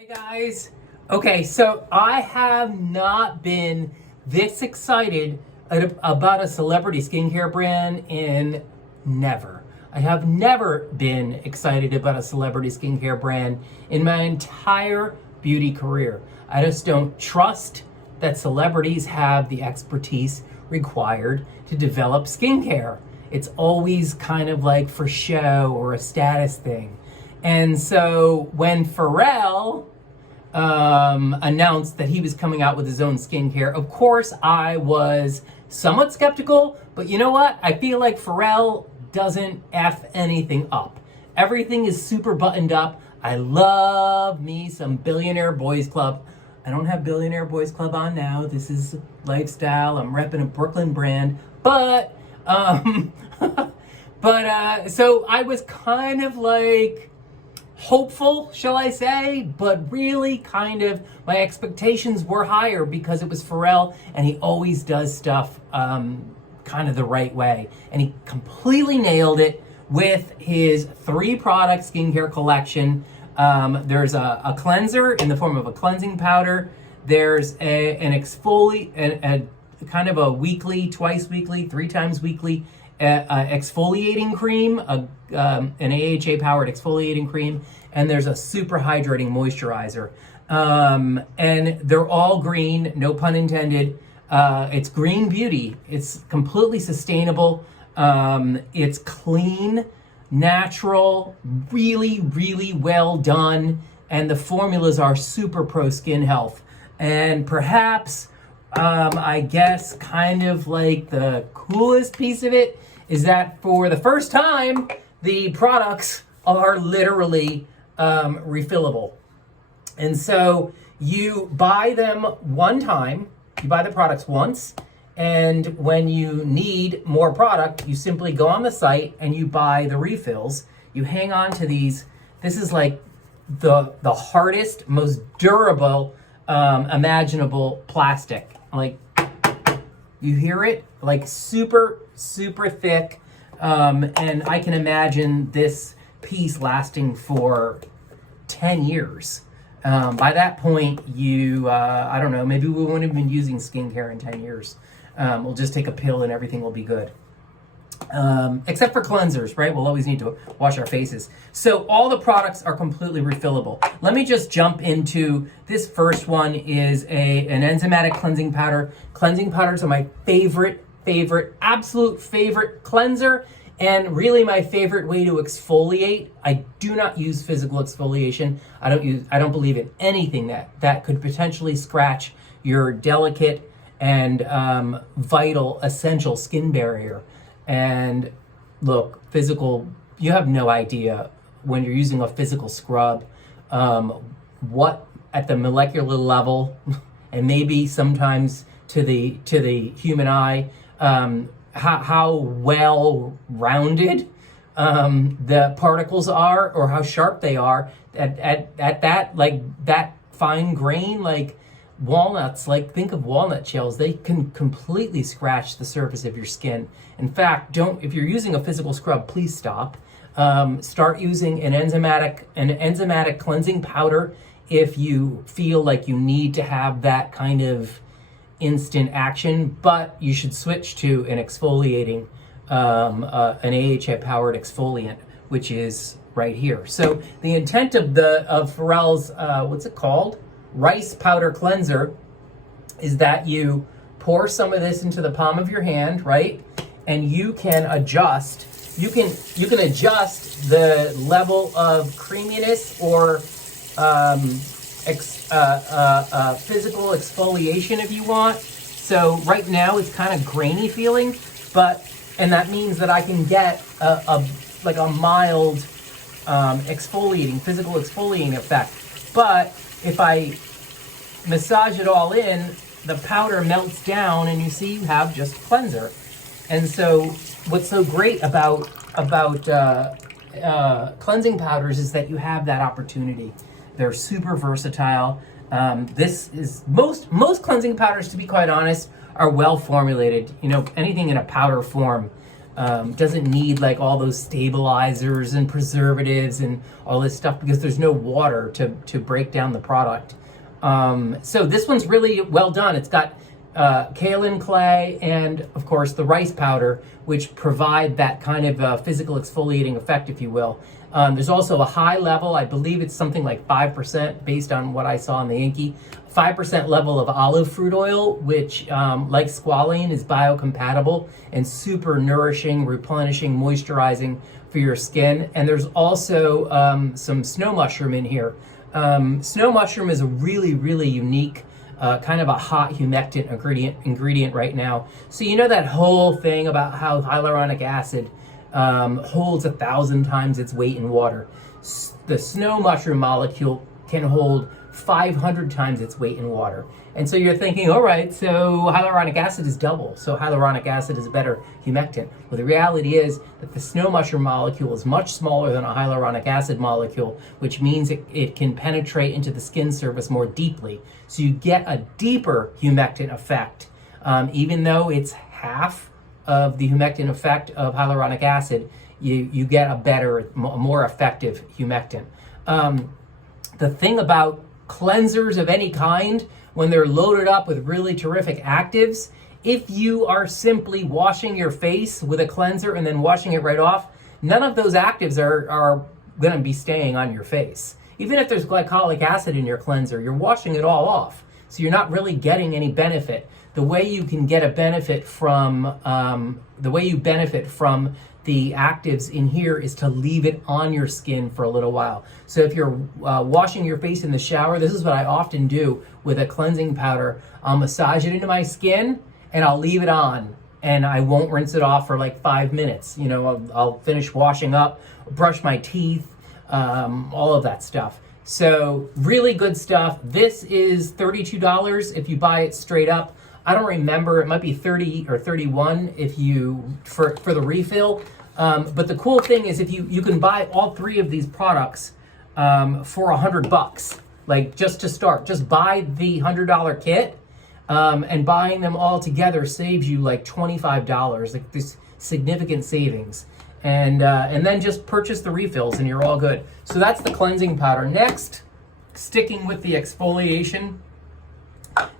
Hey guys. Okay, so I have not been this excited about a celebrity skincare brand in never. I have never been excited about a celebrity skincare brand in my entire beauty career. I just don't trust that celebrities have the expertise required to develop skincare. It's always kind of like for show or a status thing. And so when Pharrell announced that he was coming out with his own skincare, of course I was somewhat skeptical, but you know what? I feel like Pharrell doesn't F anything up. Everything is super buttoned up. I love me some Billionaire Boys Club. I don't have Billionaire Boys Club on now. This is lifestyle. I'm repping a Brooklyn brand, but so I was kind of like hopeful, shall I say, but really kind of my expectations were higher because it was Pharrell and he always does stuff kind of the right way. And he completely nailed it with his 3-product skincare collection. There's a cleanser in the form of a cleansing powder. There's an exfoliate, kind of a weekly, twice weekly, 3 times weekly exfoliating cream, an AHA powered exfoliating cream, and there's a super hydrating moisturizer. And they're all green, no pun intended. It's green beauty. It's completely sustainable. It's clean, natural, really, really well done. And the formulas are super pro skin health. And perhaps, I guess kind of like the coolest piece of it is that for the first time, the products are literally refillable. And so you buy them one time, you buy the products once, and when you need more product, you simply go on the site and you buy the refills. You hang on to these. This is like the hardest, most durable imaginable plastic. Like, you hear it? Like super, super thick. And I can imagine this piece lasting for 10 years. By that point, I don't know, maybe we won't have been using skincare in 10 years. We'll just take a pill and everything will be good. Except for cleansers, right? We'll always need to wash our faces. So all the products are completely refillable. Let me just jump into this first one is an enzymatic cleansing powder. Cleansing powders are my favorite, absolute favorite cleanser, and really my favorite way to exfoliate. I do not use physical exfoliation. I don't believe in anything that could potentially scratch your delicate and vital, essential skin barrier. And look, you have no idea when you're using a physical scrub, what at the molecular level, and maybe sometimes to the human eye, how well rounded the particles are, or how sharp they are at that, like that fine grain, like walnuts. Like, think of walnut shells. They can completely scratch the surface of your skin. In fact, if you're using a physical scrub, please stop. Start using an enzymatic cleansing powder if you feel like you need to have that kind of instant action, but you should switch to an exfoliating, an AHA powered exfoliant, which is right here. So the intent of Pharrell's, what's it called? Rice powder cleanser is that you pour some of this into the palm of your hand, right? And you can adjust. You can adjust the level of creaminess or physical exfoliation if you want. So right now it's kind of grainy feeling, and that means that I can get a mild physical exfoliating effect. But if I massage it all in, the powder melts down and you see you have just cleanser. And so what's so great about cleansing powders is that you have that opportunity. They're super versatile. This is most cleansing powders, to be quite honest, are well formulated. You know, anything in a powder form Doesn't need like all those stabilizers and preservatives and all this stuff because there's no water to break down the product. So this one's really well done. It's got kaolin clay and of course the rice powder, which provide that kind of physical exfoliating effect, if you will. There's also a high level, I believe it's something like 5% based on what I saw in the Inky, 5% level of olive fruit oil, which like squalene is biocompatible and super nourishing, replenishing, moisturizing for your skin. And there's also some snow mushroom in here. Snow mushroom is a really, really unique kind of a hot humectant ingredient right now. So you know that whole thing about how hyaluronic acid holds 1,000 times its weight in water. The snow mushroom molecule can hold 500 times its weight in water. And so you're thinking, all right, so hyaluronic acid is double, so hyaluronic acid is a better humectant. Well, the reality is that the snow mushroom molecule is much smaller than a hyaluronic acid molecule, which means it can penetrate into the skin surface more deeply. So you get a deeper humectant effect. Even though it's half of the humectant effect of hyaluronic acid, you get a better, more effective humectant. The thing about cleansers of any kind, when they're loaded up with really terrific actives, if you are simply washing your face with a cleanser and then washing it right off, none of those actives are going to be staying on your face. Even if there's glycolic acid in your cleanser, you're washing it all off. So you're not really getting any benefit. The way you can get a benefit from, the actives in here is to leave it on your skin for a little while. So if you're washing your face in the shower, this is what I often do with a cleansing powder. I'll massage it into my skin and I'll leave it on, and I won't rinse it off for like 5 minutes. You know, I'll finish washing up, brush my teeth, all of that stuff. So really good stuff. This is $32 if you buy it straight up. I don't remember, it might be 30 or 31 if you for the refill. But the cool thing is if you can buy all 3 of these products for $100, like just to start. Just buy the $100 kit, and buying them all together saves you like $25, like this significant savings. And then just purchase the refills and you're all good. So that's the cleansing powder. Next, sticking with the exfoliation,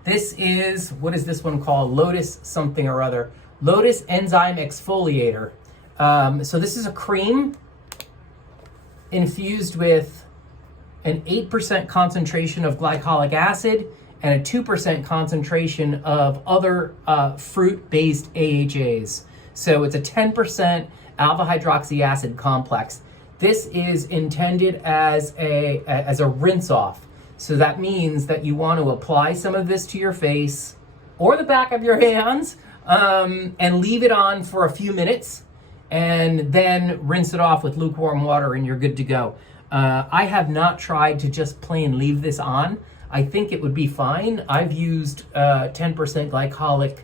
this is, what is this one called? Lotus something or other. Lotus Enzyme Exfoliator. So this is a cream infused with an 8% concentration of glycolic acid and a 2% concentration of other fruit-based AHAs. So it's a 10% alpha hydroxy acid complex. This is intended as a rinse off. So that means that you want to apply some of this to your face or the back of your hands, and leave it on for a few minutes, and then rinse it off with lukewarm water and you're good to go. I have not tried to just plain leave this on. I think it would be fine. I've used 10% glycolic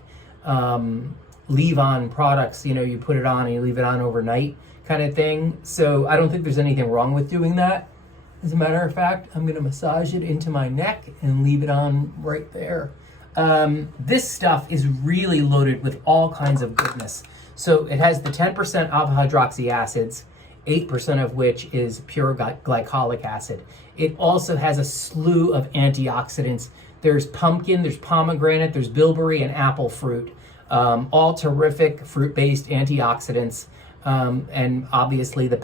leave-on products. You know, you put it on and you leave it on overnight kind of thing. So I don't think there's anything wrong with doing that. As a matter of fact, I'm gonna massage it into my neck and leave it on right there. This stuff is really loaded with all kinds of goodness. So it has the 10% alpha hydroxy acids, 8% of which is pure glycolic acid. It also has a slew of antioxidants. There's pumpkin, there's pomegranate, there's bilberry and apple fruit. All terrific fruit-based antioxidants. And obviously the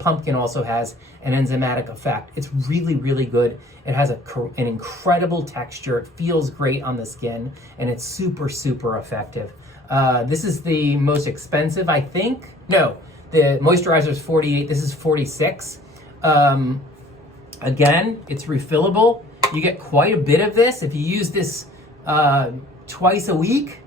pumpkin also has an enzymatic effect. It's really, really good. It has an incredible texture. It feels great on the skin, and it's super, super effective. This is the most expensive, I think. No, the moisturizer is $48. This is $46. Again, it's refillable. You get quite a bit of this. If you use this twice a week,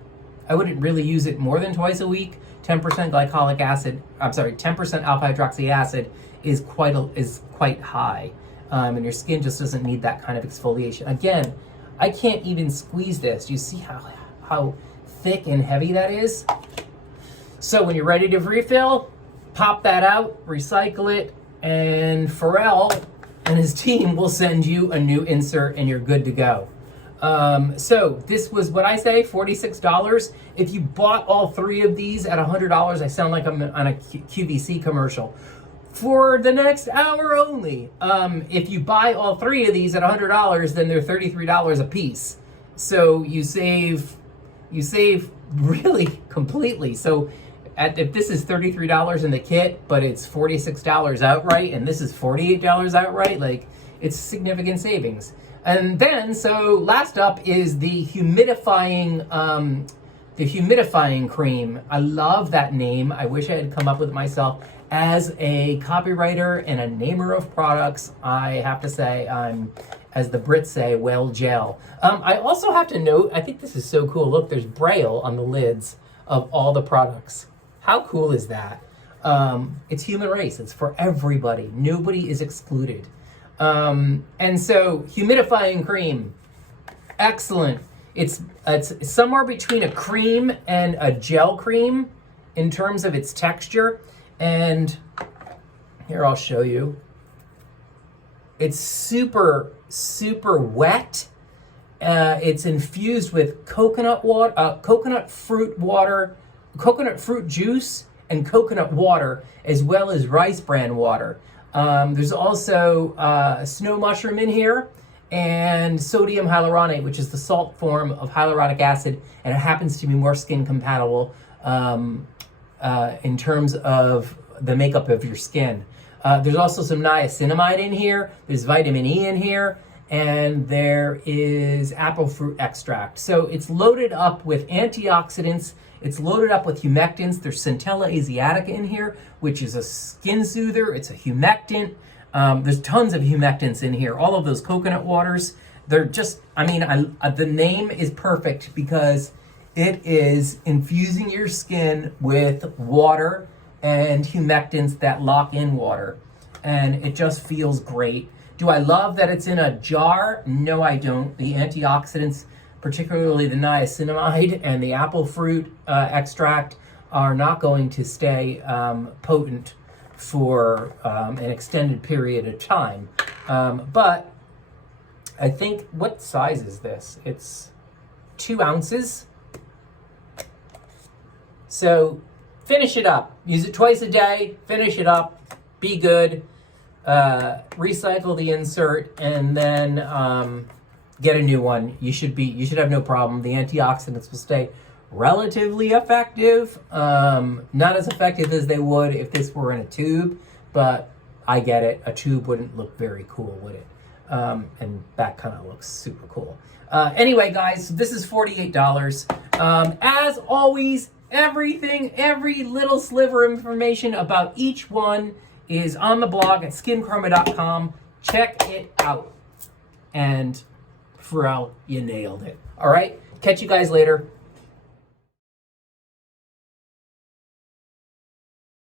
I wouldn't really use it more than twice a week. 10% glycolic acid, 10% alpha hydroxy acid is quite high. And your skin just doesn't need that kind of exfoliation. Again, I can't even squeeze this. Do you see how thick and heavy that is? So when you're ready to refill, pop that out, recycle it, and Pharrell and his team will send you a new insert and you're good to go. So this was what I say, $46. If you bought all 3 of these at $100, I sound like I'm on a QVC commercial. For the next hour only, if you buy all 3 of these at $100, then they're $33 a piece. So you save really completely. So if this is $33 in the kit, but it's $46 outright, and this is $48 outright, like, it's significant savings. And then, so last up is the humidifying cream. I love that name. I wish I had come up with it myself. As a copywriter and a namer of products, I have to say I'm, as the Brits say, well gel. I also have to note, I think this is so cool. Look, there's Braille on the lids of all the products. How cool is that? It's Humanrace. It's for everybody. Nobody is excluded. And so humidifying cream, excellent. It's somewhere between a cream and a gel cream in terms of its texture. And here, I'll show you. It's super, super wet. It's infused with coconut fruit juice, and coconut water, as well as rice bran water. There's also snow mushroom in here, and sodium hyaluronate, which is the salt form of hyaluronic acid, and it happens to be more skin compatible in terms of the makeup of your skin. There's also some niacinamide in here, there's vitamin E in here, and there is apple fruit extract. So it's loaded up with antioxidants, it's loaded up with humectants. There's Centella asiatica in here, which is a skin soother, it's a humectant. There's tons of humectants in here, all of those coconut waters. They're just, I mean, the name is perfect because it is infusing your skin with water and humectants that lock in water. And it just feels great. Do I love that it's in a jar? No, I don't. The antioxidants, particularly the niacinamide and the apple fruit extract, are not going to stay potent for an extended period of time. But I think, what size is this? It's 2 ounces. So finish it up. Use it twice a day, finish it up, be good, recycle the insert, and then get a new one. You should have no problem. The antioxidants will stay relatively effective. Not as effective as they would if this were in a tube, but I get it. A tube wouldn't look very cool, would it? And that kind of looks super cool. Anyway, guys, this is $48. As always, every little sliver of information about each one is on the blog at SKINCARMA.com. Check it out. And Pharrell, you nailed it. All right, catch you guys later.